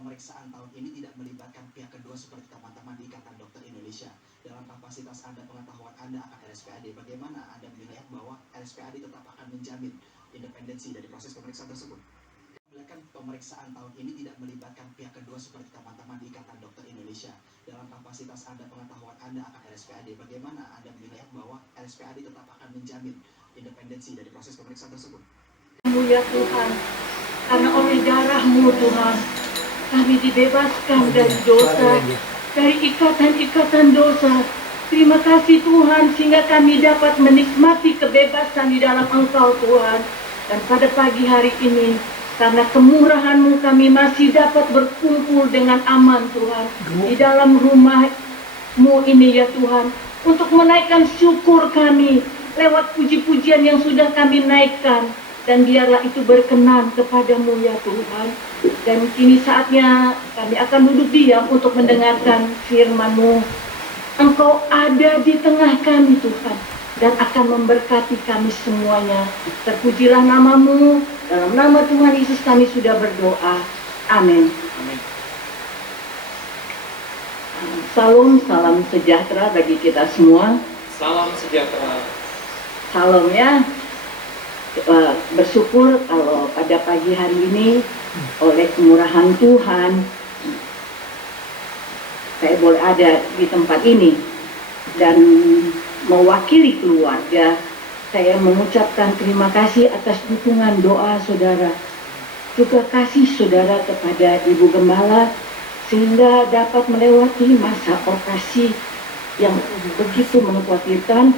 pemeriksaan tahun ini tidak melibatkan pihak kedua seperti teman-teman di Ikatan Dokter Indonesia. Dalam kapasitas Anda, pengetahuan Anda akan RSPAD, bagaimana Anda melihat bahwa RSPAD tetap akan menjamin independensi dari proses pemeriksaan tersebut? Melihatkan pemeriksaan tahun ini tidak melibatkan pihak kedua seperti teman-teman di Ikatan Dokter Indonesia. Dalam kapasitas Anda, pengetahuan Anda akan RSPAD, bagaimana Anda melihat bahwa RSPAD tetap akan menjamin independensi dari proses pemeriksaan tersebut? Ya Tuhan, karena oleh darah-Mu Tuhan, kami dibebaskan dari dosa, dari ikatan-ikatan dosa. Terima kasih Tuhan, sehingga kami dapat menikmati kebebasan di dalam Engkau Tuhan. Dan pada pagi hari ini, karena kemurahan-Mu kami masih dapat berkumpul dengan aman Tuhan, di dalam rumah-Mu ini ya Tuhan, untuk menaikkan syukur kami, lewat puji-pujian yang sudah kami naikkan. Dan biarlah itu berkenan kepadamu ya Tuhan. Dan kini saatnya kami akan duduk diam untuk mendengarkan firman-Mu. Engkau ada di tengah kami Tuhan, dan akan memberkati kami semuanya. Terpujilah nama-Mu. Dalam nama Tuhan Yesus kami sudah berdoa. Amin. Amin. Salam, salam sejahtera bagi kita semua. Salam sejahtera. Salam ya. Bersyukur kalau pada pagi hari ini oleh kemurahan Tuhan saya boleh ada di tempat ini, dan mewakili keluarga saya mengucapkan terima kasih atas dukungan doa saudara, juga kasih saudara kepada Ibu Gembala sehingga dapat melewati masa operasi yang begitu mengkhawatirkan,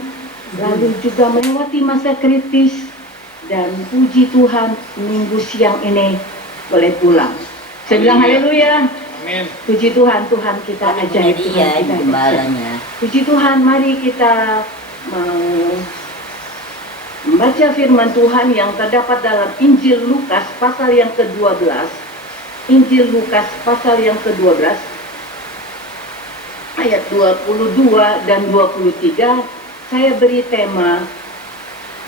lalu juga melewati masa kritis. Dan puji Tuhan, minggu siang ini boleh pulang. Saya bilang haleluya. Amin. Puji Tuhan, Tuhan kita ajaib, Tuhan kita gembalanya. Puji Tuhan, mari kita mau membaca firman Tuhan yang terdapat dalam Injil Lukas pasal yang ke-12. Injil Lukas pasal yang ke-12 ayat 22 dan 23. Saya beri tema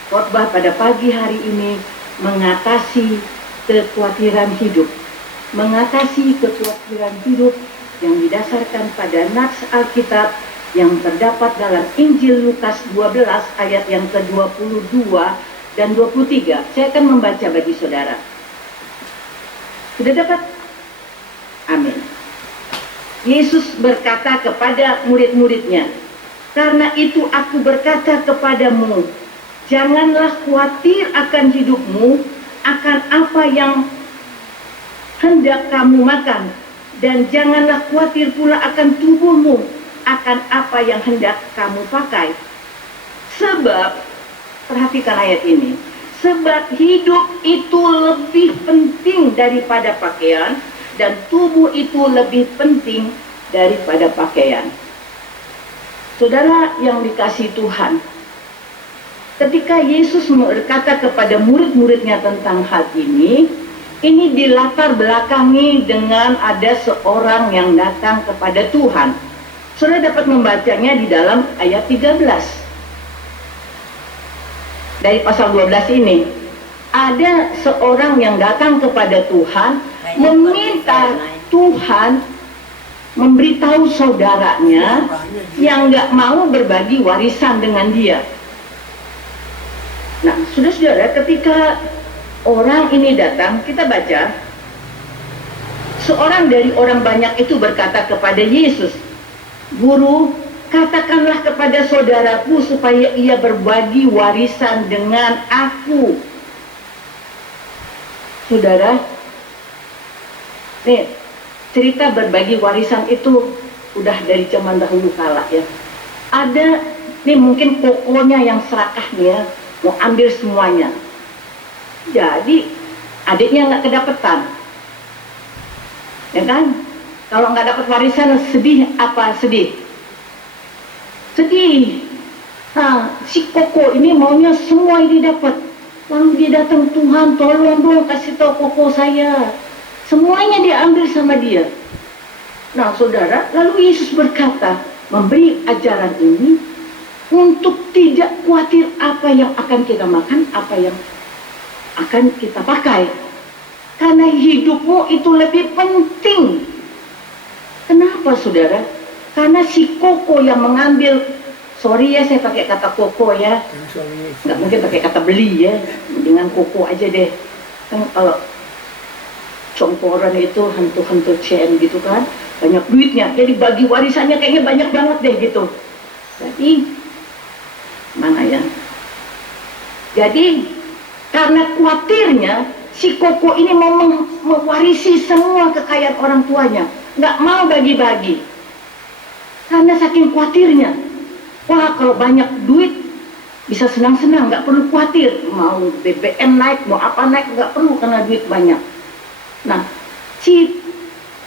khotbah pada pagi hari ini, mengatasi kekhawatiran hidup. Mengatasi kekhawatiran hidup yang didasarkan pada nats Alkitab yang terdapat dalam Injil Lukas 12 ayat yang ke-22 dan 23. Saya akan membaca bagi saudara. Sudah dapat? Amin. Yesus berkata kepada murid-muridnya, "Karena itu aku berkata kepadamu, janganlah khawatir akan hidupmu, akan apa yang hendak kamu makan, dan janganlah khawatir pula akan tubuhmu, akan apa yang hendak kamu pakai. Sebab," perhatikan ayat ini, "sebab hidup itu lebih penting daripada pakaian, dan tubuh itu lebih penting daripada pakaian." Saudara yang dikasihi Tuhan, ketika Yesus berkata kepada murid-muridnya tentang hal ini dilatar belakangi dengan ada seorang yang datang kepada Tuhan. Saudara dapat membacanya di dalam ayat 13. Dari pasal 12 ini, ada seorang yang datang kepada Tuhan, meminta Tuhan memberitahu saudaranya yang gak mau berbagi warisan dengan dia. Nah, saudara-saudara, ketika orang ini datang, kita baca, seorang dari orang banyak itu berkata kepada Yesus, "Guru, katakanlah kepada saudaraku supaya ia berbagi warisan dengan aku." Saudara, nih, cerita berbagi warisan itu udah dari zaman dahulu kala ya. Ada, nih mungkin kokonya yang serakah nih ya, mau ambil semuanya. Jadi adiknya nggak kedapetan, ya kan? Kalau nggak dapat warisan sedih apa sedih? Sedih. Nah, si koko ini maunya semua ini dapat. Lalu dia datang, "Tuhan tolong dong kasih tahu koko saya." Semuanya diambil sama dia. Nah saudara, lalu Yesus berkata, memberi ajaran ini untuk tidak khawatir apa yang akan kita makan, apa yang akan kita pakai. Karena hidupmu itu lebih penting. Kenapa saudara? Karena si koko yang mengambil, sorry ya saya pakai kata koko ya, nggak mungkin pakai kata beli ya, dengan koko aja deh. Kan kalau congkoran itu hantu-hantu CN gitu kan, banyak duitnya, jadi bagi warisannya kayaknya banyak banget deh gitu. Jadi mana ya? Jadi karena khawatirnya si koko ini mau mewarisi semua kekayaan orang tuanya, nggak mau bagi-bagi. Karena saking khawatirnya, wah kalau banyak duit bisa senang-senang, nggak perlu khawatir. Mau BBM naik, mau apa naik, nggak perlu karena duit banyak. Nah, si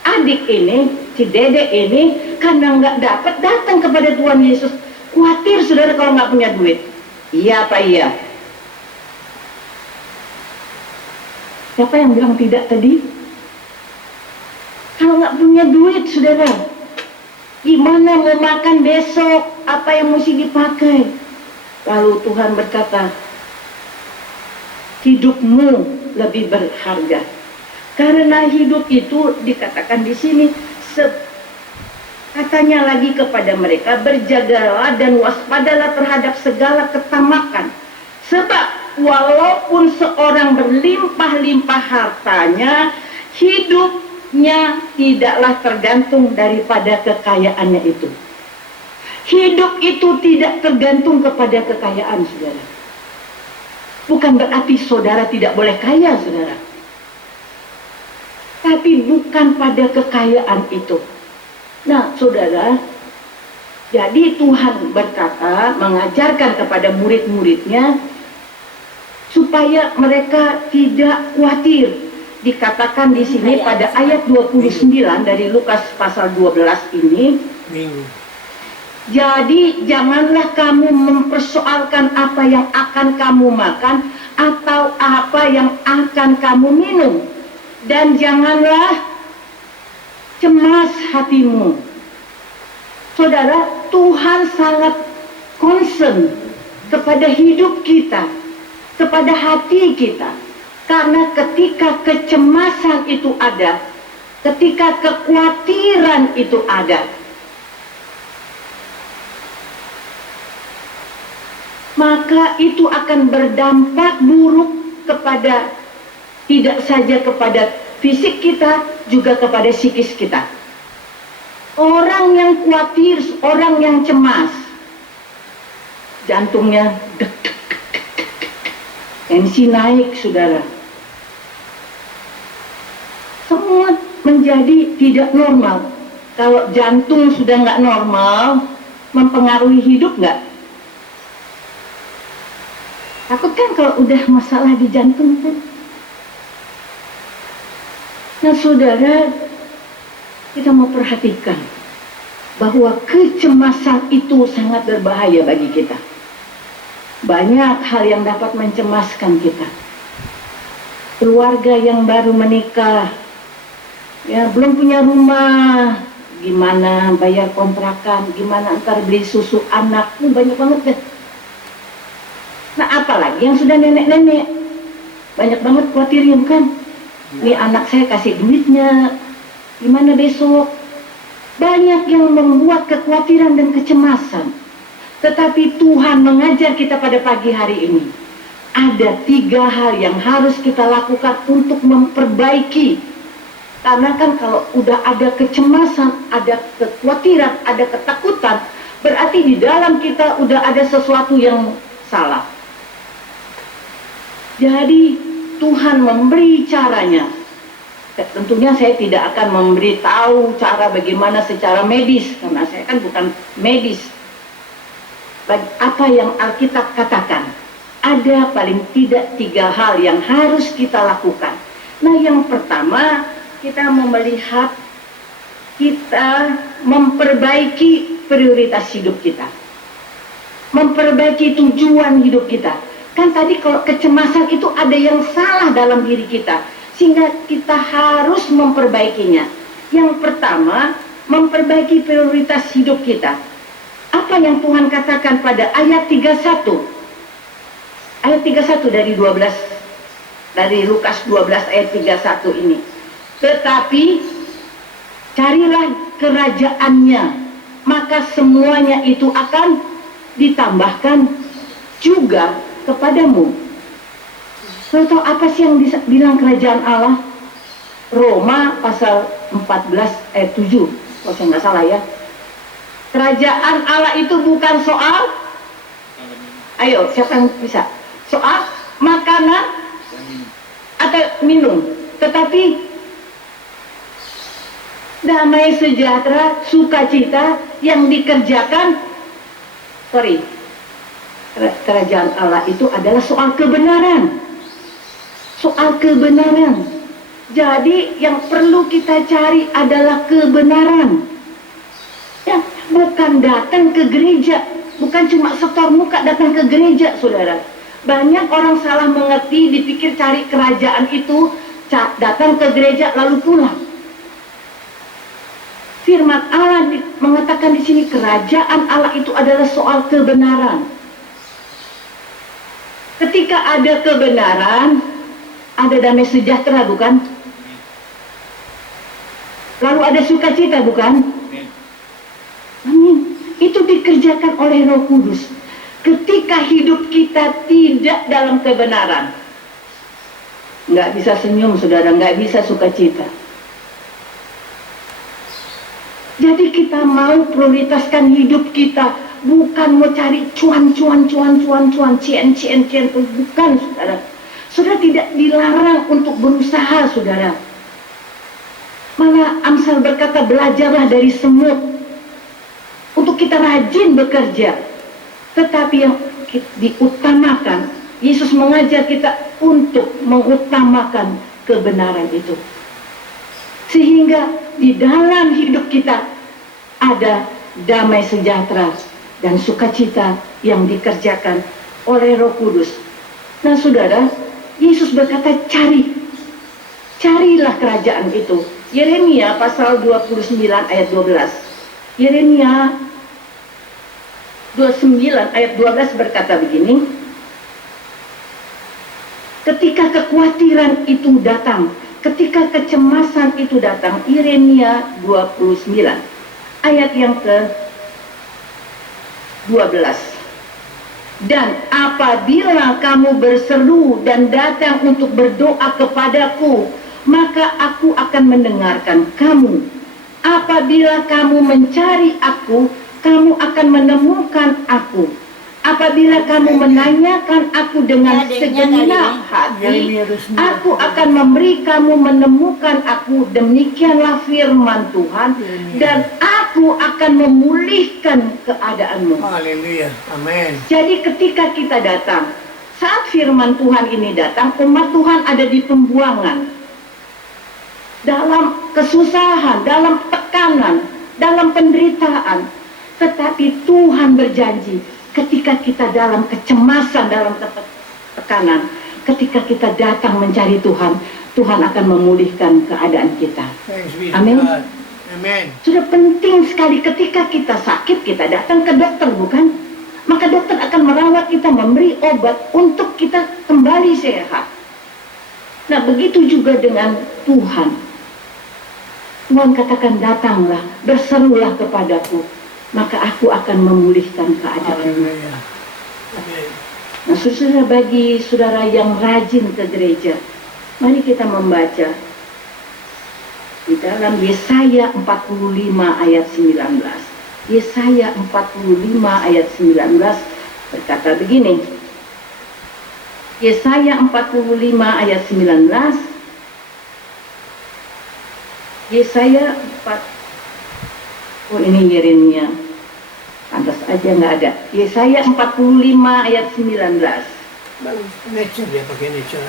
adik ini, si dedek ini, karena nggak dapat, datang kepada Tuhan Yesus. Khawatir saudara kalau nggak punya duit. Iya apa iya? Siapa yang bilang tidak tadi? Kalau nggak punya duit, saudara, gimana mau makan besok? Apa yang mesti dipakai? Lalu Tuhan berkata, hidupmu lebih berharga. Karena hidup itu dikatakan di sini, katanya lagi kepada mereka, berjagalah dan waspadalah terhadap segala ketamakan. Sebab walaupun seorang berlimpah-limpah hartanya, hidupnya tidaklah tergantung daripada kekayaannya itu. Hidup itu tidak tergantung kepada kekayaan, saudara. Bukan berarti saudara tidak boleh kaya, saudara. Tapi bukan pada kekayaan itu. Nah, saudara, jadi Tuhan berkata, mengajarkan kepada murid-muridnya, supaya mereka tidak khawatir. Dikatakan di sini pada ayat 29 dari Lukas pasal 12 ini, jadi janganlah kamu mempersoalkan apa yang akan kamu makan atau apa yang akan kamu minum, dan janganlah cemas hatimu. Saudara, Tuhan sangat concern kepada hidup kita, kepada hati kita. Karena ketika kecemasan itu ada, ketika kekhawatiran itu ada, maka itu akan berdampak buruk kepada, tidak saja kepada fisik kita, juga kepada psikis kita. Orang yang khawatir, orang yang cemas, jantungnya deg, tensi naik, saudara. Semua menjadi tidak normal. Kalau jantung sudah nggak normal, mempengaruhi hidup nggak? Takut kan kalau udah masalah di jantung kan? Nah, saudara, kita mau perhatikan bahwa kecemasan itu sangat berbahaya bagi kita. Banyak hal yang dapat mencemaskan kita. Keluarga yang baru menikah, ya belum punya rumah, gimana bayar kontrakan, gimana antar beli susu anak, banyak banget deh. Nah, apalagi yang sudah nenek-nenek, banyak banget khawatirnya kan. Ini anak saya kasih duitnya, gimana besok? Banyak yang membuat kekhawatiran dan kecemasan. Tetapi Tuhan mengajar kita pada pagi hari ini. Ada 3 hal yang harus kita lakukan untuk memperbaiki. Karena kan kalau udah ada kecemasan, ada kekhawatiran, ada ketakutan, berarti di dalam kita udah ada sesuatu yang salah. Jadi Tuhan memberi caranya. Tentunya saya tidak akan memberi tahu cara bagaimana secara medis, karena saya kan bukan medis. Apa yang Alkitab katakan, ada paling tidak 3 hal yang harus kita lakukan. Nah, yang pertama, kita mau melihat, kita memperbaiki prioritas hidup kita, memperbaiki tujuan hidup kita. Kan tadi kalau kecemasan itu ada yang salah dalam diri kita, sehingga kita harus memperbaikinya. Yang pertama, memperbaiki prioritas hidup kita. Apa yang Tuhan katakan pada ayat 31? Ayat 31 dari 12 dari Lukas 12 ayat 31 ini. Tetapi carilah kerajaannya, maka semuanya itu akan ditambahkan juga kepadamu. Saudara tahu apa sih yang bilang kerajaan Allah? Roma pasal 14 ayat 7, kalau saya nggak salah ya. Kerajaan Allah itu bukan soal, ayo siapa yang bisa? Soal makanan atau minum, tetapi damai sejahtera, sukacita yang dikerjakan. Kerajaan Allah itu adalah soal kebenaran. Soal kebenaran. Jadi yang perlu kita cari adalah kebenaran. Ya, bukan datang ke gereja, bukan cuma setor muka datang ke gereja, saudara. Banyak orang salah mengerti, dipikir cari kerajaan itu datang ke gereja lalu pulang. Firman Allah mengatakan di sini kerajaan Allah itu adalah soal kebenaran. Ketika ada kebenaran, ada damai sejahtera, bukan? Lalu ada sukacita, bukan? Amin. Itu dikerjakan oleh Roh Kudus. Ketika hidup kita tidak dalam kebenaran, nggak bisa senyum, saudara, nggak bisa sukacita. Jadi kita mau prioritaskan hidup kita, bukan mau cari cuan, cien, bukan, saudara. Saudara tidak dilarang untuk berusaha, saudara. Malah Amsal berkata, belajarlah dari semut untuk kita rajin bekerja. Tetapi yang diutamakan, Yesus mengajar kita untuk mengutamakan kebenaran itu. Sehingga di dalam hidup kita ada damai sejahtera dan sukacita yang dikerjakan oleh Roh Kudus. Nah, saudara, Yesus berkata, carilah kerajaan itu. Yeremia pasal 29 ayat 12. Yeremia 29 ayat 12 berkata begini, ketika kekhawatiran itu datang, ketika kecemasan itu datang, Yeremia 29 ayat yang ke-12. Dan apabila kamu berseru dan datang untuk berdoa kepadaku, maka aku akan mendengarkan kamu. Apabila kamu mencari aku, kamu akan menemukan aku. Apabila kamu menanyakan aku dengan segenap hati, aku akan memberi kamu menemukan aku. Demikianlah firman Tuhan, dan aku akan memulihkan keadaanmu. Haleluya, amin. Jadi ketika kita datang, saat firman Tuhan ini datang, umat Tuhan ada di pembuangan, dalam kesusahan, dalam tekanan, dalam penderitaan. Tetapi Tuhan berjanji, ketika kita dalam kecemasan, dalam tekanan, ketika kita datang mencari Tuhan, Tuhan akan memulihkan keadaan kita. Amin. Amin. Sudah penting sekali ketika kita sakit, kita datang ke dokter, bukan? Maka dokter akan merawat kita, memberi obat untuk kita kembali sehat. Nah, begitu juga dengan Tuhan. Tuhan katakan, datanglah, berserulah kepadaku, maka aku akan memulihkan keadaanmu. Nah, saudara, bagi saudara yang rajin ke gereja, mari kita membaca di dalam Yesaya 45 ayat 19. Yesaya 45 ayat 19 berkata begini. Yesaya 45 ayat 19. Yesaya 4. Oh, ini Yeremia. Pantas aja nggak ada. Yesaya 45 ayat 19. Nature dia pakai nature.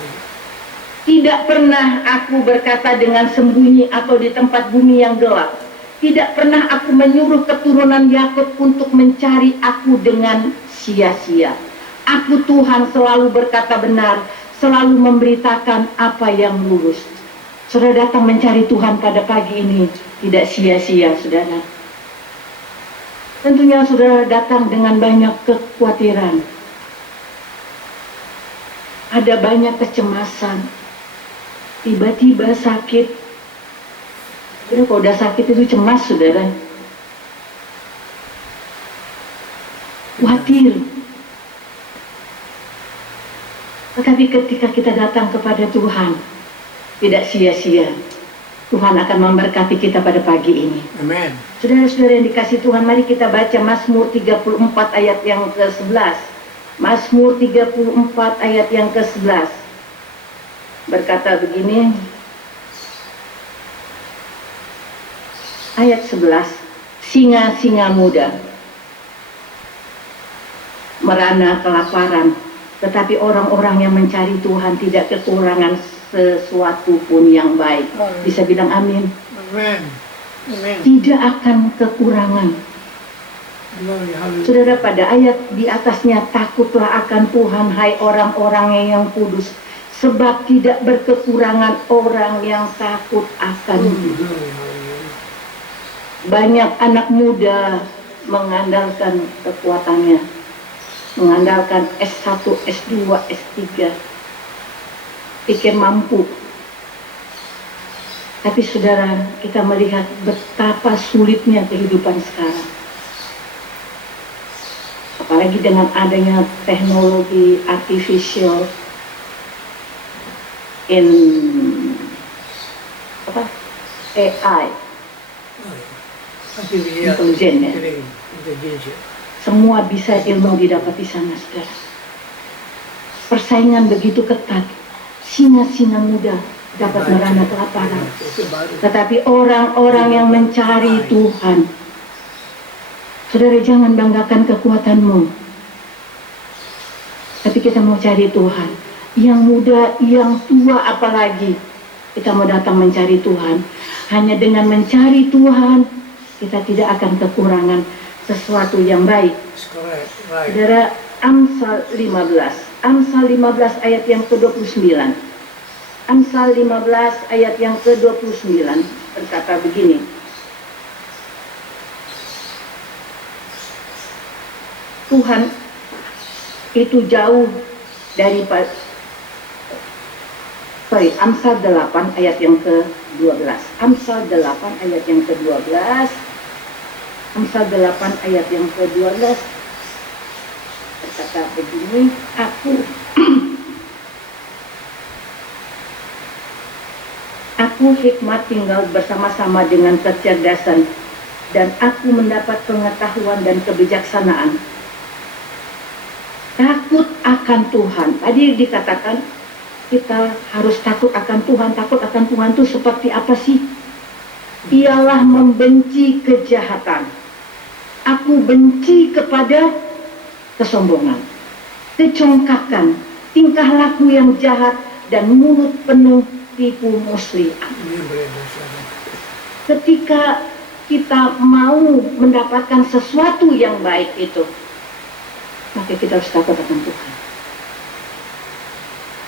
Tidak pernah aku berkata dengan sembunyi atau di tempat bumi yang gelap. Tidak pernah aku menyuruh keturunan Yakub untuk mencari aku dengan sia-sia. Aku Tuhan selalu berkata benar, selalu memberitakan apa yang lurus. Saudara datang mencari Tuhan pada pagi ini tidak sia-sia, saudara. Tentunya saudara datang dengan banyak kekhawatiran. ada banyak kecemasan, tiba-tiba sakit. Kalau udah sakit itu cemas, saudara. Khawatir. Tetapi ketika kita datang kepada Tuhan, tidak sia-sia. Tuhan akan memberkati kita pada pagi ini. Amin. Saudara-saudara yang dikasih Tuhan, mari kita baca Mazmur 34 ayat yang ke-11. Mazmur 34 ayat yang ke-11. Berkata begini. Ayat 11. Singa-singa muda merana kelaparan, tetapi orang-orang yang mencari Tuhan tidak kekurangan sesuatu pun yang baik. Bisa bilang amin. Amin. Amin. Tidak akan kekurangan. Glory, hallelujah. Saudara, pada ayat di atasnya, takutlah akan Tuhan hai orang-orangnya yang kudus, sebab tidak berkekurangan orang yang takut akan Dia. Glory, hallelujah. Banyak anak muda mengandalkan kekuatannya, mengandalkan S1, S2, S3, pikir mampu. Tapi saudara, kita melihat betapa sulitnya kehidupan sekarang. Apalagi dengan adanya teknologi artificial in AI, intelijen ya. Intelijen. Semua bisa ilmu didapat di sana, saudara. Persaingan begitu ketat. Singa-singa muda dapat merana kelaparan. Tetapi orang-orang yang mencari Tuhan, saudara, jangan banggakan kekuatanmu. Tapi kita mau cari Tuhan. Yang muda, yang tua apalagi. Kita mau datang mencari Tuhan. Hanya dengan mencari Tuhan, kita tidak akan kekurangan sesuatu yang baik. Right. Saudara, Amsal 15. Amsal 15 ayat yang ke-29. Amsal 15 ayat yang ke-29 berkata begini. Tuhan itu jauh daripada Amsal 8 ayat yang ke-12. Amsal 8 ayat yang ke-12. Amsal 8 ayat yang ke-12 berkata begini, Aku hikmat tinggal bersama-sama dengan kecerdasan, dan aku mendapat pengetahuan dan kebijaksanaan. Takut akan Tuhan. Tadi dikatakan kita harus takut akan Tuhan. Takut akan Tuhan itu seperti apa sih? Ialah membenci kejahatan. Aku benci kepada kesombongan, kecongkakan, tingkah laku yang jahat, dan mulut penuh tipu muslihat. Ketika kita mau mendapatkan sesuatu yang baik itu, maka kita harus takut akan Tuhan.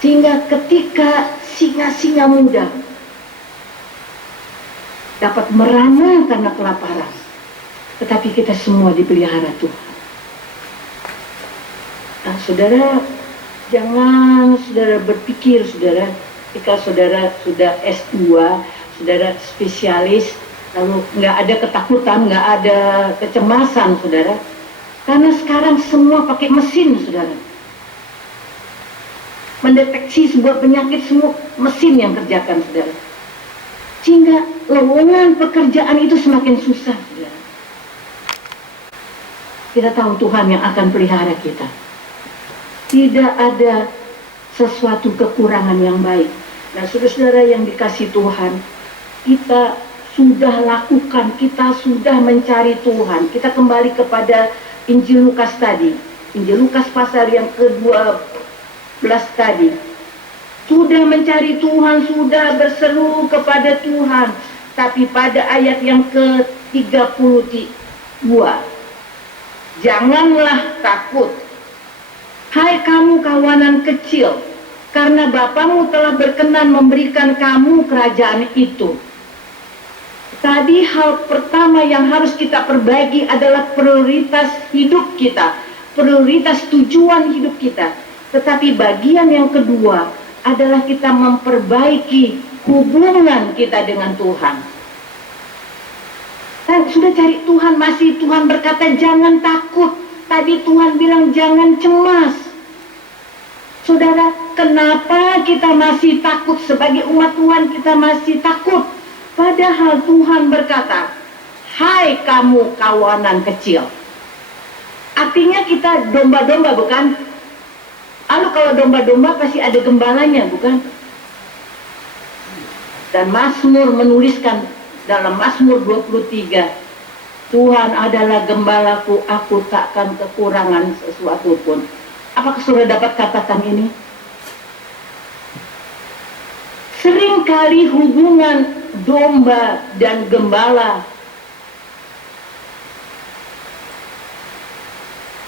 Sehingga ketika singa-singa muda dapat merana karena kelaparan, tetapi kita semua dipelihara Tuhan. Nah, saudara, jangan saudara berpikir, saudara, jika saudara sudah S2, saudara spesialis, lalu nggak ada ketakutan, nggak ada kecemasan, saudara. Karena sekarang semua pakai mesin, saudara. Mendeteksi sebuah penyakit, semua mesin yang kerjakan, saudara. Sehingga lowongan pekerjaan itu semakin susah, saudara. Kita tahu Tuhan yang akan pelihara kita. Tidak ada sesuatu kekurangan yang baik. Nah, saudara-saudara yang dikasih Tuhan, kita sudah lakukan, kita sudah mencari Tuhan. Kita kembali kepada Injil Lukas tadi. Injil Lukas pasal yang ke-12 tadi. Sudah mencari Tuhan, sudah berseru kepada Tuhan. Tapi pada ayat yang ke-32, janganlah takut, hai kamu kawanan kecil, karena Bapamu telah berkenan memberikan kamu kerajaan itu. Tadi hal pertama yang harus kita perbaiki adalah prioritas hidup kita, prioritas tujuan hidup kita. Tetapi bagian yang kedua adalah kita memperbaiki hubungan kita dengan Tuhan. Kan sudah cari Tuhan, masih Tuhan berkata jangan takut. Tadi Tuhan bilang jangan cemas. Saudara, kenapa kita masih takut? Sebagai umat Tuhan kita masih takut. Padahal Tuhan berkata, hai kamu kawanan kecil. Artinya kita domba-domba, bukan? Lalu kalau domba-domba pasti ada gembalanya, bukan? Dan Mazmur menuliskan dalam Mazmur 23, Tuhan adalah gembalaku, aku takkan kekurangan sesuatu pun. Apakah saudara dapat katakan ini? Seringkali hubungan domba dan gembala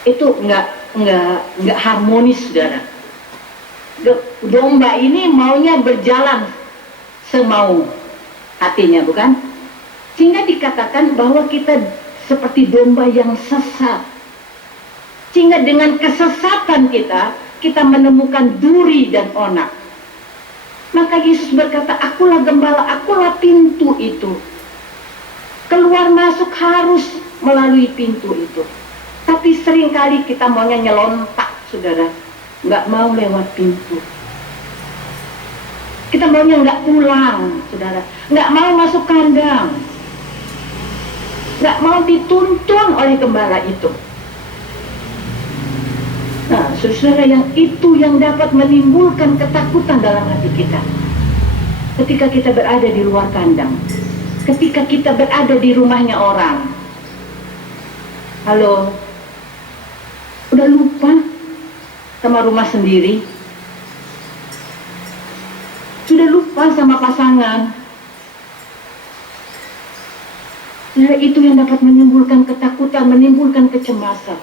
itu nggak harmonis, saudara. Domba ini maunya berjalan semau hatinya, bukan? Sehingga dikatakan bahwa kita seperti domba yang sesat. Sehingga dengan kesesatan kita menemukan duri dan onak. Maka Yesus berkata, akulah gembala, akulah pintu itu. Keluar masuk harus melalui pintu itu. Tapi seringkali kita maunya nyelontak, saudara. Nggak mau lewat pintu. Kita maunya nggak pulang, saudara. Nggak mau masuk kandang. Nggak mau dituntun oleh gembala itu. Nah, saudara, yang itu yang dapat menimbulkan ketakutan dalam hati kita. Ketika kita berada di luar kandang. Ketika kita berada di rumahnya orang. Halo? Udah lupa sama rumah sendiri? Sudah lupa sama pasangan? Nah, itu yang dapat menimbulkan ketakutan, menimbulkan kecemasan.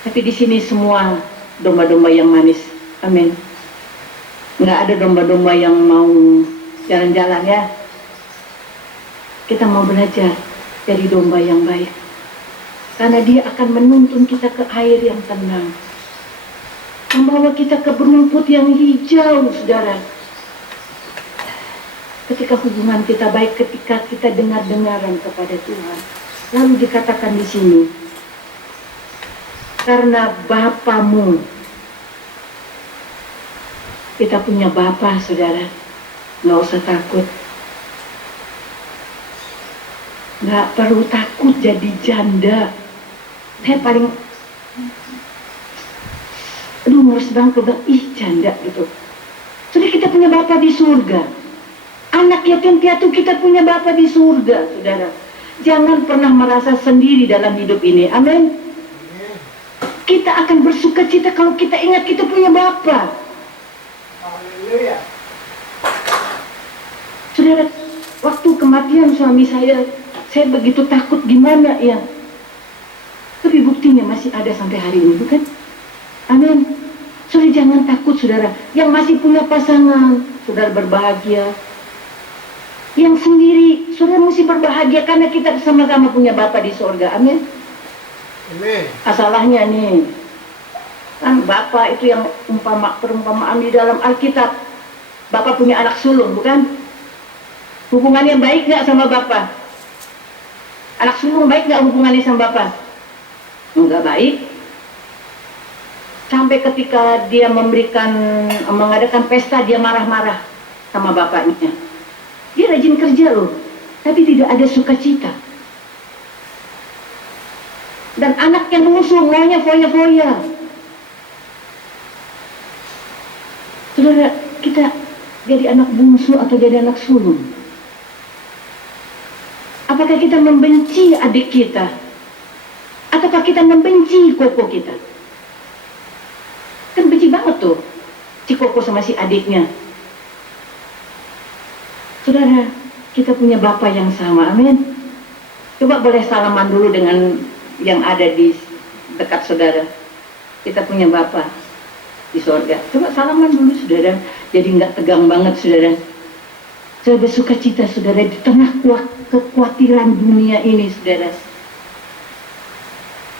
Tapi di sini semua domba-domba yang manis. Amin. Nggak ada domba-domba yang mau jalan-jalan, ya. Kita mau belajar dari domba yang baik. Karena dia akan menuntun kita ke air yang tenang. Membawa kita ke rumput yang hijau, saudara. Ketika hubungan kita baik, ketika kita dengar-dengaran kepada Tuhan. Lalu dikatakan di sini, karena Bapamu, kita punya Bapa, saudara. Nggak usah takut. Nggak perlu takut jadi janda. Saya paling, ngurus banget, ih janda gitu. Sudah, kita punya Bapa di surga. Anak yatim piatu kita punya Bapa di surga, saudara. Jangan pernah merasa sendiri dalam hidup ini. Amin. Kita akan bersuka cita kalau kita ingat kita punya Bapa. Haleluya. Saudara, waktu kematian suami saya begitu takut, gimana ya. Tapi buktinya masih ada sampai hari ini, bukan? Amin. Saudara, jangan takut, saudara. Yang masih punya pasangan, saudara berbahagia. Yang sendiri, saudara mesti berbahagia karena kita sama-sama punya Bapa di surga. Amin. Amin. Asalahnya nih, kan Bapa itu yang perumpamaan di dalam Alkitab. Bapa punya anak sulung, bukan? Hubungannya baik nggak sama Bapa? Anak sulung baik nggak hubungannya sama Bapa? Enggak baik. Sampai ketika dia mengadakan pesta, dia marah-marah sama bapaknya. Dia rajin kerja loh, tapi tidak ada sukacita. Dan anak yang bungsu maunya foya-foya. Saudara, kita jadi anak bungsu atau jadi anak sulung? Apakah kita membenci adik kita? Ataukah kita membenci koko kita? Kan benci banget tuh si koko sama si adiknya. Saudara, kita punya Bapa yang sama. Amin. Coba boleh salaman dulu dengan yang ada di dekat saudara. Kita punya Bapa di surga. Coba salaman dulu, saudara. Jadi nggak tegang banget, saudara. Saudara bersuka cita, saudara, di tengah kekhawatiran dunia ini, saudara.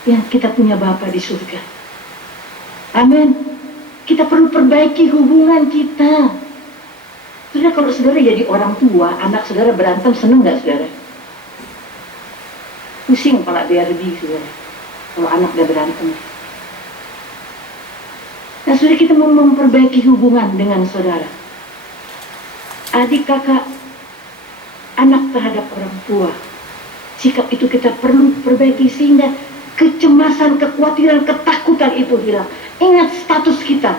Yang kita punya Bapa di surga. Amin. Kita perlu perbaiki hubungan kita. Saudara, kalau saudara jadi orang tua, anak saudara berantem, seneng nggak saudara? Pusing kepala BRB saudara, kalau anak dia berantem. Nah saudara, kita mau memperbaiki hubungan dengan saudara, adik, kakak, anak terhadap orang tua. Sikap itu kita perlu perbaiki sehingga kecemasan, kekhawatiran, ketakutan itu hilang. Ingat status kita,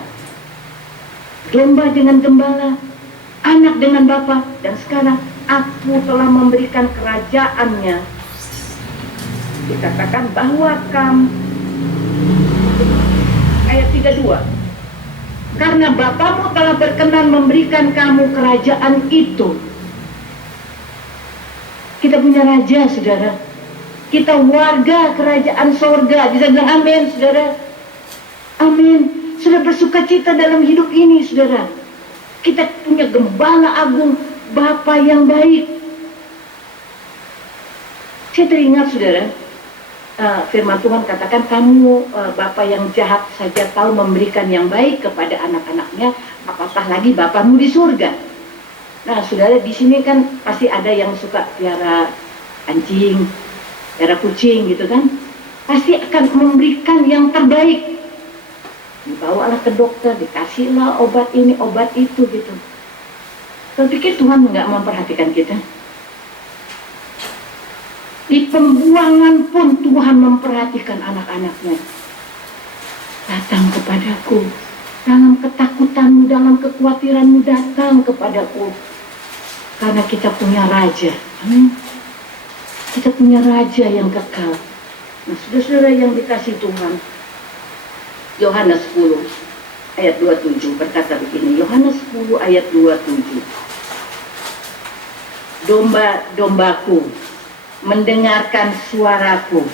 domba dengan gembala, anak dengan bapa, dan sekarang aku telah memberikan kerajaannya. Dikatakan bahwa ayat 32, karena Bapamu telah berkenan memberikan kamu kerajaan itu. Kita punya raja, saudara. Kita warga kerajaan sorga. Bisa bilang amin, saudara? Amin. Sudah bersuka cita dalam hidup ini, saudara. Kita punya gembala agung, Bapa yang baik. Saya teringat, saudara, firman Tuhan katakan, kamu Bapa yang jahat saja tahu memberikan yang baik kepada anak-anaknya, apatah lagi Bapamu di surga. Nah, saudara, di sini kan pasti ada yang suka piara anjing, piara kucing gitu kan. Pasti akan memberikan yang terbaik. Dibawalah ke dokter, dikasihlah obat ini, obat itu gitu. Saya pikir Tuhan nggak memperhatikan kita. Di pembuangan pun Tuhan memperhatikan anak-anaknya. Datang kepadaku, dalam ketakutanmu, dalam kekhawatiranmu, datang kepadaku. Karena kita punya raja. Amin. Kita punya raja yang kekal. Nah, saudara-saudara yang dikasih Tuhan, Yohanes 10 ayat 27 berkata begini. Yohanes 10 ayat 27. Domba-dombaku mendengarkan suaraku,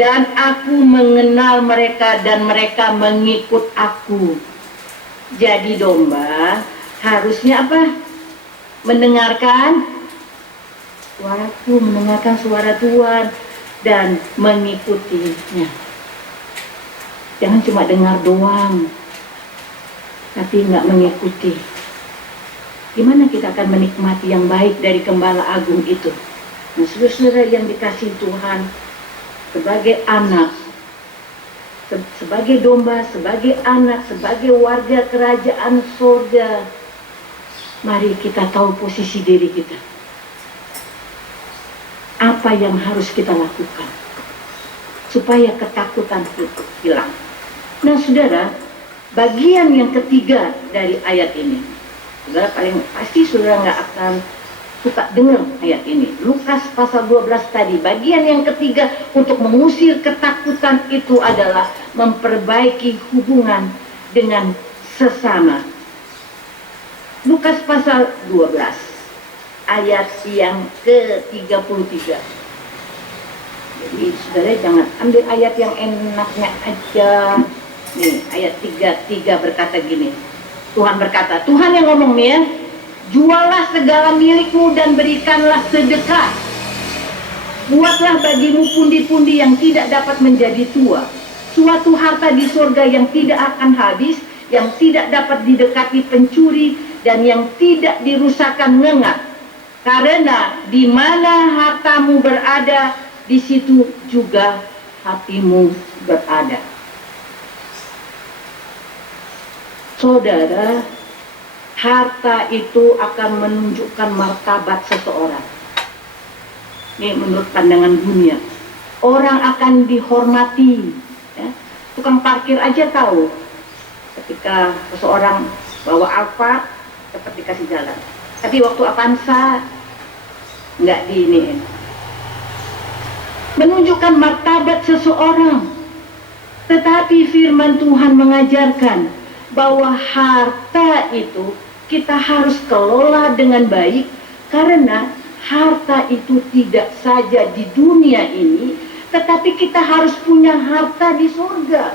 dan aku mengenal mereka dan mereka mengikut aku. Jadi domba harusnya apa? Mendengarkan suaraku, mendengarkan suara Tuhan dan mengikutinya. Jangan cuma dengar doang, tapi nggak mengikuti. Gimana kita akan menikmati yang baik dari Gembala Agung itu? Nah, saudara-saudara yang dikasih Tuhan, sebagai anak, sebagai domba, sebagai anak, sebagai warga kerajaan surga, mari kita tahu posisi diri kita. Apa yang harus kita lakukan supaya ketakutan itu hilang. Nah, saudara, bagian yang ketiga dari ayat ini, saudara paling pasti saudara nggak akan suka dengar ayat ini. Lukas pasal 12 tadi, bagian yang ketiga untuk mengusir ketakutan itu adalah memperbaiki hubungan dengan sesama. Lukas pasal 12 ayat yang ke-33. Jadi saudara jangan ambil ayat yang enaknya aja. Nih, ayat 33 berkata gini. Tuhan berkata, Tuhan yang ngomong nih ya, jualah segala milikmu dan berikanlah sedekah. Buatlah bagimu pundi-pundi yang tidak dapat menjadi tua, suatu harta di surga yang tidak akan habis, yang tidak dapat didekati pencuri, dan yang tidak dirusakkan ngengat. Karena di mana hartamu berada, di situ juga hatimu berada. Saudara, harta itu akan menunjukkan martabat seseorang. Ini menurut pandangan dunia. Orang akan dihormati. Ya. Tukang parkir aja tahu. Ketika seseorang bawa Alfa, cepat dikasih jalan. Tapi waktu Avanza, nggak diiniin. Menunjukkan martabat seseorang. Tetapi firman Tuhan mengajarkan bahwa harta itu kita harus kelola dengan baik, karena harta itu tidak saja di dunia ini, tetapi kita harus punya harta di surga.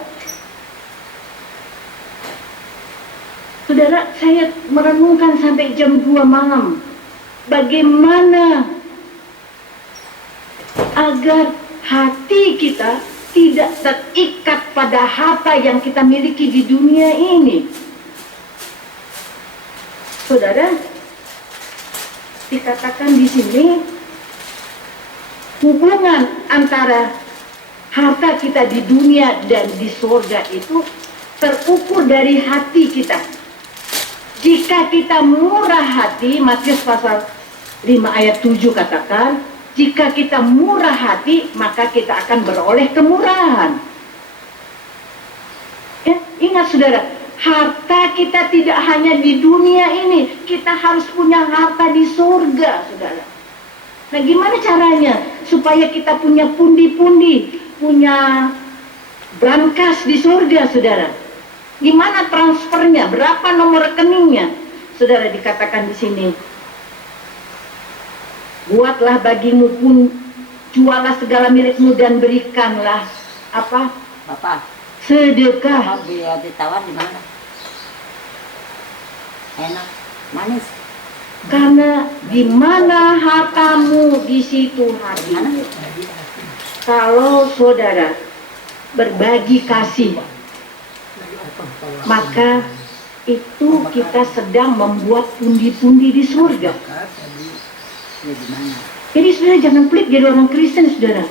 Saudara, saya merenungkan sampai jam 2 malam. Bagaimana agar hati kita tidak terikat pada harta yang kita miliki di dunia ini. Saudara, dikatakan di sini hubungan antara harta kita di dunia dan di surga itu terukur dari hati kita. Jika kita murah hati, Matius pasal 5 ayat 7 katakan, jika kita murah hati, maka kita akan beroleh kemurahan. Ya, ingat saudara, harta kita tidak hanya di dunia ini, kita harus punya harta di surga, saudara. Nah, gimana caranya supaya kita punya pundi-pundi, punya brankas di surga, saudara? Gimana transfernya? Berapa nomor rekeningnya? Saudara, dikatakan di sini, buatlah bagimu pun, jualah segala milikmu dan berikanlah apa? Bapak, Sedekah. kalau beliau ditawar di mana? Enak, manis. Karena di mana hartamu, di situ hatimu. Kalau saudara berbagi kasih, maka itu kita sedang membuat pundi-pundi di surga. Ya di mana? Jadi saudara jangan pelit jadi orang Kristen, saudara.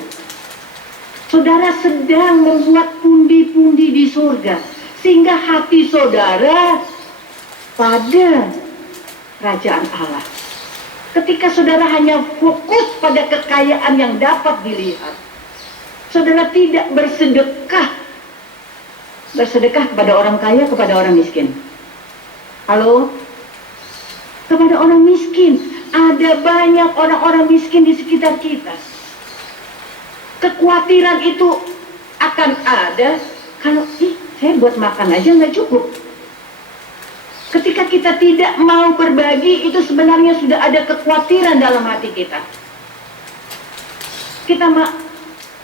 Saudara sedang membuat pundi-pundi di surga, sehingga hati saudara pada kerajaan Allah. Ketika saudara hanya fokus pada kekayaan yang dapat dilihat, saudara tidak bersedekah kepada orang kaya, kepada orang miskin. Halo? Kepada orang miskin. Ada banyak orang-orang miskin di sekitar kita. Kekhawatiran itu akan ada kalau saya buat makan aja nggak cukup. Ketika kita tidak mau berbagi, itu sebenarnya sudah ada kekhawatiran dalam hati kita. Kita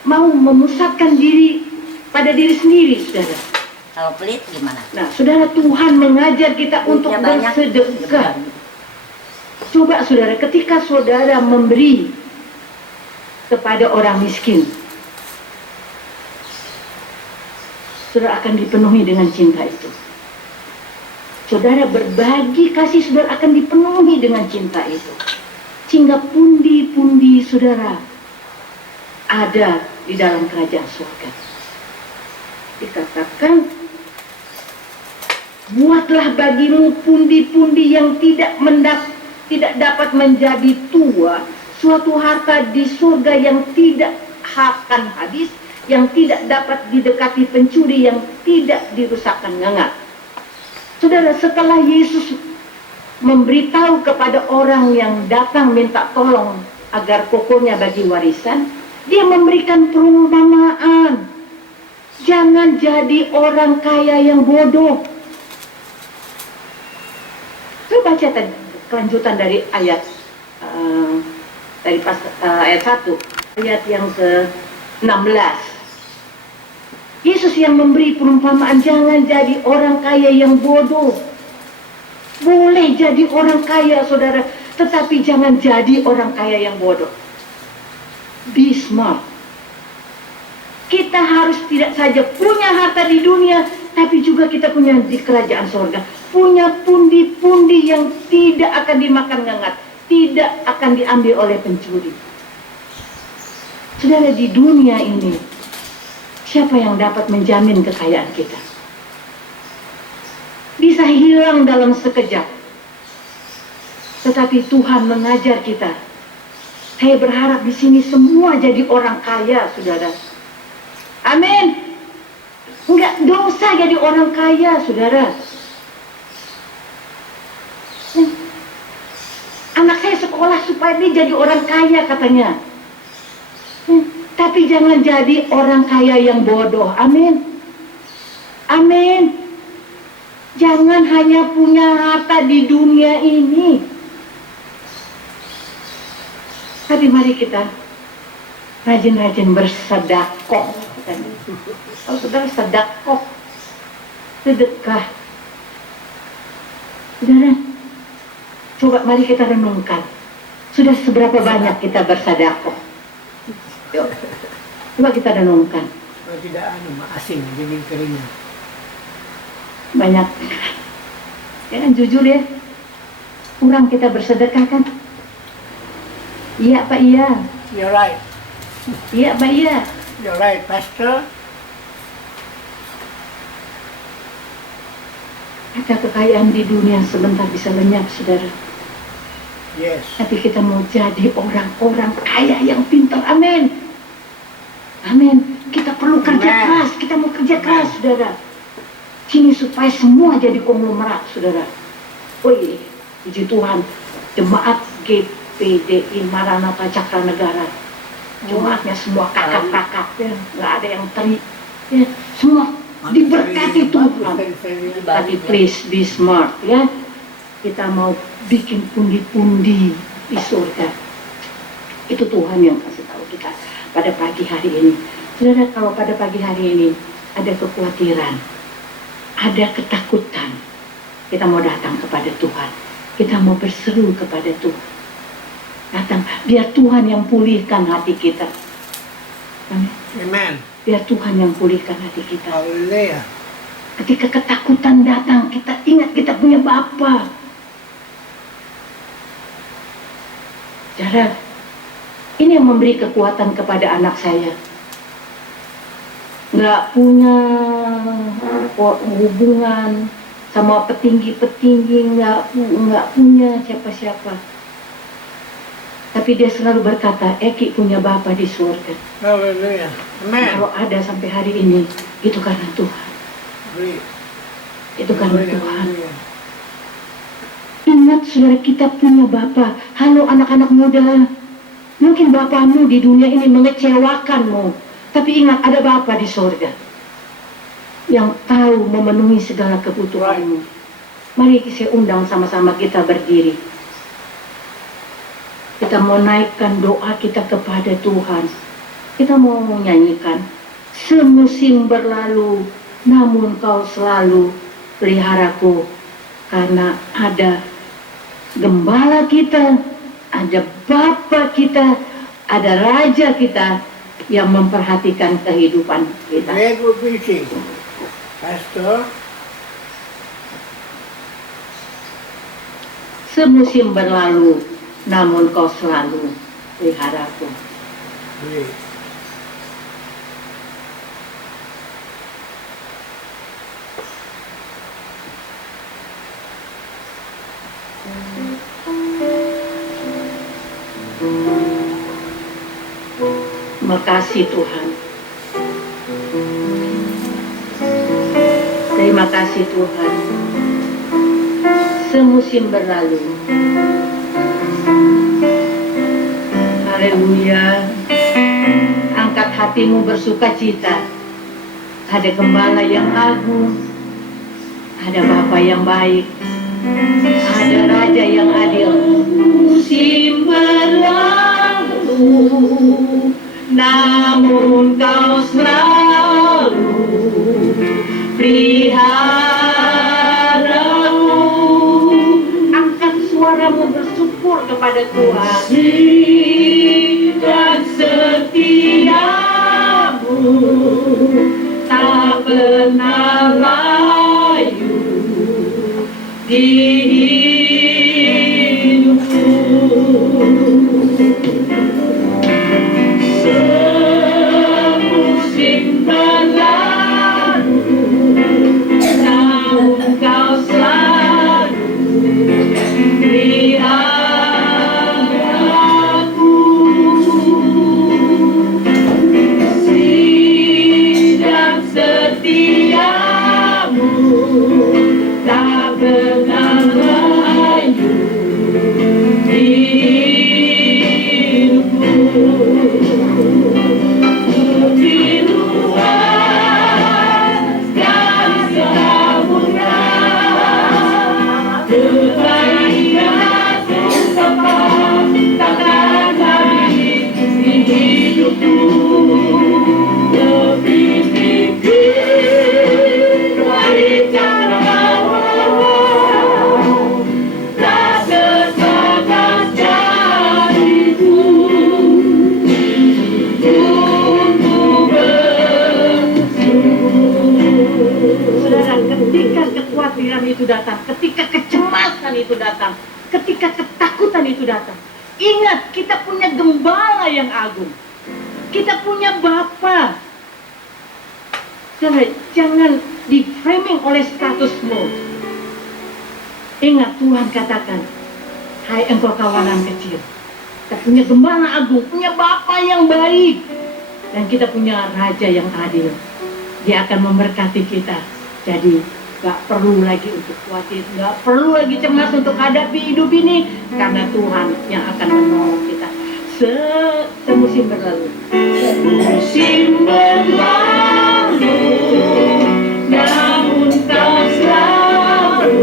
mau memusatkan diri pada diri sendiri, saudara. Kalau pelit gimana? Nah, saudara, Tuhan mengajar kita untuk Duitnya bersedekah. Coba saudara, ketika saudara memberi kepada orang miskin, saudara akan dipenuhi dengan cinta itu. Saudara berbagi kasih, saudara akan dipenuhi dengan cinta itu. Sehingga pundi-pundi saudara ada di dalam kerajaan surga. Dikatakan, buatlah bagimu pundi-pundi yang tidak dapat menjadi tua, suatu harta di surga yang tidak akan habis, yang tidak dapat didekati pencuri, yang tidak dirusakkan ngangak. Saudara, setelah Yesus memberitahu kepada orang yang datang minta tolong agar kokonya bagi warisan, dia memberikan perumpamaan. Jangan jadi orang kaya yang bodoh. Saya baca kelanjutan dari ayat ayat 1, ayat yang ke-16. Yesus yang memberi perumpamaan, jangan jadi orang kaya yang bodoh. Boleh jadi orang kaya, saudara, tetapi jangan jadi orang kaya yang bodoh. Be smart. Kita harus tidak saja punya harta di dunia, tapi juga kita punya di kerajaan surga. Punya pundi-pundi yang tidak akan dimakan ngangkat, tidak akan diambil oleh pencuri. Saudara, di dunia ini, siapa yang dapat menjamin kekayaan kita? Bisa hilang dalam sekejap. Tetapi Tuhan mengajar kita. Saya berharap di sini semua jadi orang kaya, saudara. Amin. Enggak dosa jadi orang kaya, saudara. Anak saya sekolah supaya dia jadi orang kaya, katanya. Tapi jangan jadi orang kaya yang bodoh. Amin. Amin. Jangan hanya punya harta di dunia ini, tapi mari kita rajin-rajin bersedekah. Kalau saudara sedekah, sedekah, saudara, coba mari kita renungkan, sudah seberapa banyak kita bersedekah? Yuk, coba kita renungkan. Kalau tidak asing jadi keringat. Banyak. Ya kan jujur ya. Kurang kita bersedekah kan? Iya Pak, iya. You're right. Iya Pak, iya. You're right, Pastor. Ada kekayaan di dunia sebentar bisa lenyap, saudara. Yes. Tapi kita mau jadi orang-orang kaya yang pintar. Amin. Amin. Kita perlu kerja Amen. keras. Kita mau kerja keras, saudara. Sini supaya semua jadi konglomerat, saudara. Wih, puji Tuhan. Jemaat GPDI Maranatha Cakra Negara. Jemaatnya semua kakak-kakak. Ya. Nggak ada yang teri. Ya. Semua diberkati Tuhan. Tapi please be smart ya. Kita mau bikin pundi-pundi di surga. Itu Tuhan yang kasih tahu kita pada pagi hari ini. Saudara, kalau pada pagi hari ini ada kekhawatiran, ada ketakutan, kita mau datang kepada Tuhan. Kita mau berseru kepada Tuhan. Datang, biar Tuhan yang pulihkan hati kita. Amin. Amen. Biar Tuhan yang pulihkan hati kita. Hallelujah. Ketika ketakutan datang, kita ingat kita punya Bapa. Saudara, ini yang memberi kekuatan kepada anak saya. Nggak punya hubungan sama petinggi-petinggi, nggak punya siapa-siapa. Tapi dia selalu berkata, Eki punya Bapa di surga. Hallelujah. Amen. Kalau ada sampai hari ini, itu karena Tuhan. Great. Itu karena Hallelujah. Tuhan. Hallelujah. Ingat saudara, kita punya Bapa. Halo anak-anak muda. Mungkin Bapamu di dunia ini mengecewakanmu. Tapi ingat ada Bapa di surga. Yang tahu memenuhi segala kebutuhanmu. Mari saya undang sama-sama kita berdiri. Kita mau naikkan doa kita kepada Tuhan. Kita mau nyanyikan. Semusim berlalu, namun kau selalu peliharaku. Karena ada gembala kita, ada Bapa kita, ada Raja kita yang memperhatikan kehidupan kita. Very good preaching. Pastor. Semusim berlalu, namun kau selalu peliharaku. Great. Terima kasih Tuhan. Terima kasih Tuhan. Semusim berlalu. Haleluya. Angkat hatimu bersukacita. Ada gembala yang agung. Ada Bapa yang baik. Ada Raja yang adil. Musim berlalu, namun kau selalu peliharaku. Angkat suaramu bersyukur kepada Tuhan. Dan setiamu tak pernah layu di hidupku. Semusim berlalu, namun kau selalu peliharaku. Sidang setiamu tak pernah itu datang, ketika kecemasan itu datang, ketika ketakutan itu datang, ingat kita punya gembala yang agung. Kita punya Bapa. Jangan di-framing oleh statusmu. Ingat Tuhan katakan, hai engkau kawanan kecil. Kita punya gembala agung, punya Bapa yang baik. Dan kita punya Raja yang adil. Dia akan memberkati kita. Jadi gak perlu lagi untuk khawatir, gak perlu lagi cemas untuk hadapi hidup ini, karena Tuhan yang akan menolong kita. Semusim berlalu. Musim berlalu, namun kau selalu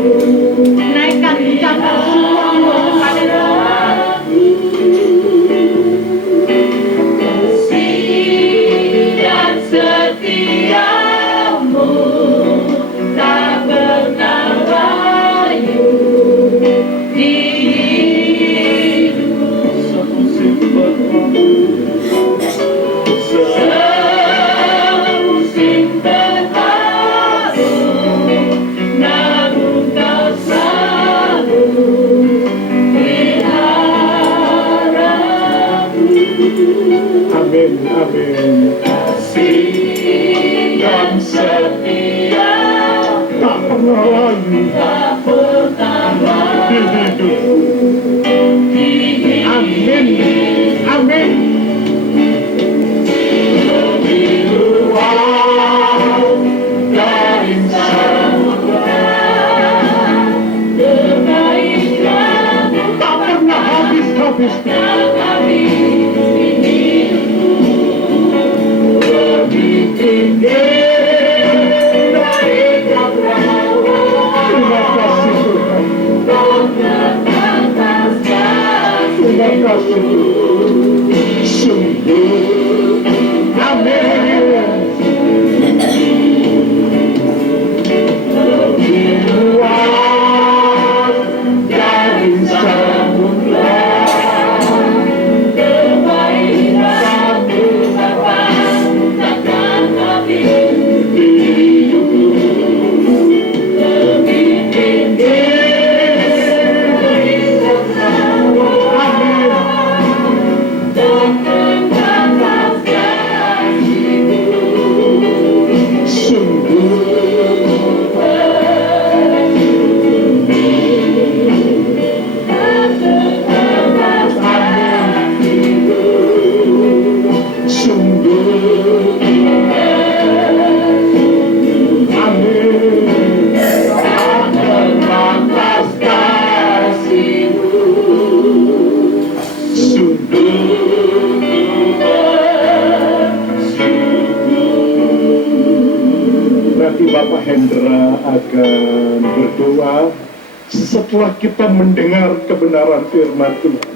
naikkan ucapan semua kepada Tuhan. Kasih dan setiamu tak pernah layu di hidup. Semusim berlalu, namun kau selalu peliharaku. Amin, amin. Kasih dan setia Tak pernah layu tak pernah di layu hidupku. di hidup. Amin, amin. Lebih luas dari samudra, kebaikanmu Tak pernah habis-habis. tak habis di hidupku. Lebih tinggi dari cakrawala, Terima kasih Tuhan. dan atas Terima kasih Tuhan. Sungguh. Amin. lebih luas dari samudra, kebaikanmu takkan habis di hidupku. Lebih tinggi dari cakrawala, dan atas kasih-Mu. Sungguh. Sungguh. Amin. Atas kasih-Mu. Nanti Bapak Hendra akan berdoa setelah kita mendengar kebenaran firman Tuhan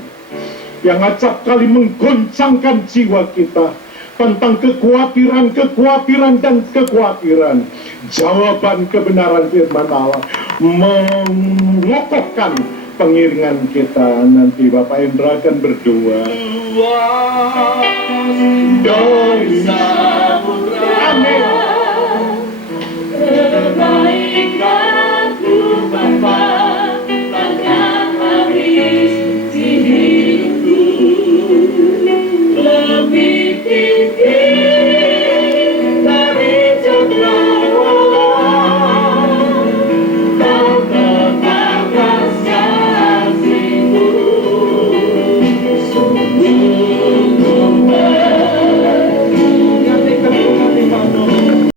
yang acap kali menggoncangkan jiwa kita tentang kekhawatiran dan kekhawatiran. Jawaban kebenaran firman Allah mengokohkan pengiringan kita. Nanti Bapak Hendra akan berdoa. Dari samudra, Amin.